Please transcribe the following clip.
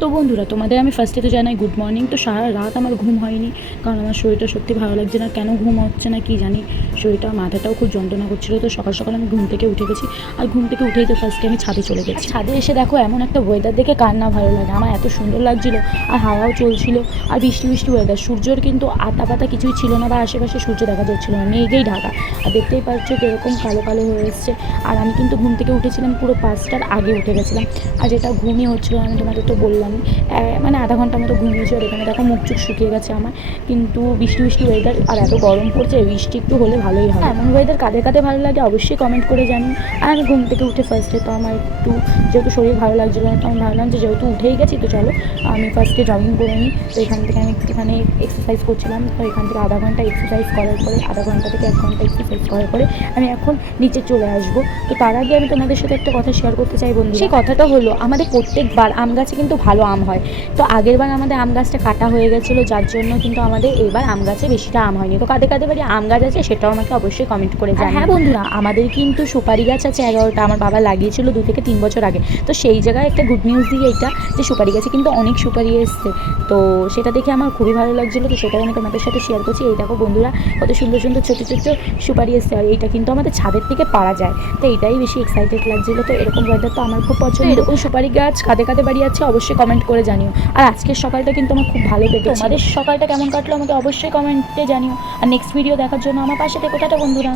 তো বন্ধুরা, তোমাদের আমি ফার্স্টে তো জানাই গুড মর্নিং। তো সারা রাত আমার ঘুম হয়নি, কারণ আমার শরীরটা সত্যি ভালো লাগছে না। কেন ঘুম হচ্ছে না কি জানি, শরীরটা মাথাটাও খুব যন্ত্রণা করছিলো। তো সকাল সকাল আমি ঘুম থেকে উঠে গেছি, আর ঘুম থেকে উঠেই তো ফার্স্টে আমি ছাদে চলে গেছি। ছাদে এসে দেখো এমন একটা ওয়েদার দেখে কার না ভালো লাগে। আমার এত সুন্দর লাগছিলো, আর হাওয়াও চলছিল, আর বৃষ্টি বৃষ্টি ওয়েদার। সূর্যর কিন্তু আতা পাতা কিছুই ছিল না, বা আশেপাশে সূর্য দেখা যাচ্ছিল না, মেঘেই ঢাকা। আর দেখতেই পাচ্ছ কীরকম কালো কালো হয়ে এসছে। আর আমি কিন্তু ঘুম থেকে উঠেছিলাম পুরো 5টার আগে উঠে গেছিলাম, আর যেটা ঘুমই হচ্ছিলো আমি তোমাদের তো বললাম, মানে আধা ঘন্টার মতো ঘুমিয়েছি। আর এখানে দেখো মুখ চুখ শুকিয়ে গেছে আমার। কিন্তু বৃষ্টি বৃষ্টি ওয়েদার, আর এত গরম পড়ছে, বৃষ্টি একটু হলে ভালোই হয়। এমন ওয়েদার কাদের কাদের ভালো লাগে অবশ্যই কমেন্ট করে জানি। আর আমি ঘুম থেকে উঠে ফার্স্টে তো আমার একটু, যেহেতু শরীর ভালো লাগছিলো না, তো আমি ভাবলাম যে যেহেতু উঠেই গেছি তো চলো আমি ফার্স্টে জগিং করে নিই। তো এখান থেকে আমি একটুখানি এক্সারসাইজ করছিলাম। তো এখান থেকে আধা ঘন্টা এক্সারসাইজ করার পরে, আধা ঘন্টা থেকে 1 ঘন্টা এক্সারসাইজ করার পরে আমি এখন নিচে চলে আসবো। তো তার আগে আমি তোমাদের সাথে একটা কথা শেয়ার করতে চাই বন্ধু। সেই কথাটা হলো, আমাদের প্রত্যেকবার আম গাছে কিন্তু ভালো আম হয়। তো আগেরবার আমাদের আম গাছটা কাটা হয়ে গেছিলো, যার জন্য কিন্তু আমাদের এবার আম গাছে বেশিটা আম হয়নি। তো কাদের কাদের বাড়ি আম গাছ আছে সেটাও আমাকে অবশ্যই কমেন্ট করে জানাও। হ্যাঁ বন্ধুরা, আমাদের কিন্তু সুপারি গাছ আছে 11টা। আমার বাবা লাগিয়েছিল 2 থেকে 3 বছর আগে। তো সেই জায়গায় একটা গুড নিউজ দিয়ে এইটা, যে সুপারি গাছে কিন্তু অনেক সুপারি এসছে। তো সেটা দেখে আমার খুবই ভালো লাগছিলো। তো সেটাই আমি তোমাদের সাথে শেয়ার করছি। এই দেখো বন্ধুরা, কত সুন্দর সুন্দর ছোটো ছোটো সুপারি এসছে, আর এইটা কিন্তু আমাদের ছাদের থেকে পারা যায়। তো এইটাই বেশি এক্সাইটেড লাগছিলো। তো এরকম ওয়েদার তো আমার খুব পছন্দ। এরকম সুপারি গাছ কাদের কাদের বাড়ি আছে অবশ্যই কমেন্ট করে জানিও। আর আজকের সকালটা কিন্তু আমার খুব ভালো কেটেছে। তোমাদের সকালটা কেমন কাটলো আমাকে অবশ্যই কমেন্টে জানিও। আর নেক্সট ভিডিও দেখার জন্য আমার পাশে থেকো। টাটা বন্ধুরা।